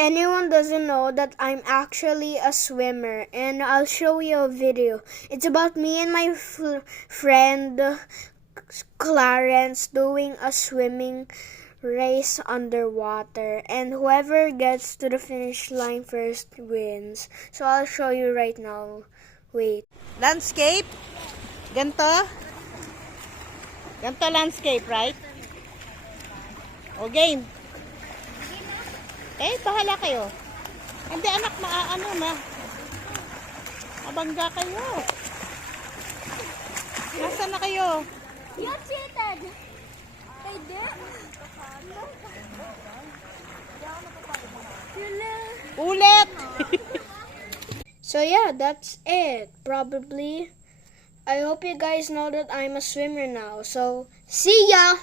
anyone doesn't know that I'm actually a swimmer, and I'll show you a video. It's about me and my friend Clarence doing a swimming race underwater, and whoever gets to the finish line first wins. So I'll show you right now. Wait. Landscape? Ganto? Ganto landscape, right? O game. Bahala kayo. Hindi anak, mabangga kayo. Nasaan na kayo? You cheated! They did? Ulit! So yeah, that's it. Probably. I hope you guys know that I'm a swimmer now. So, see ya!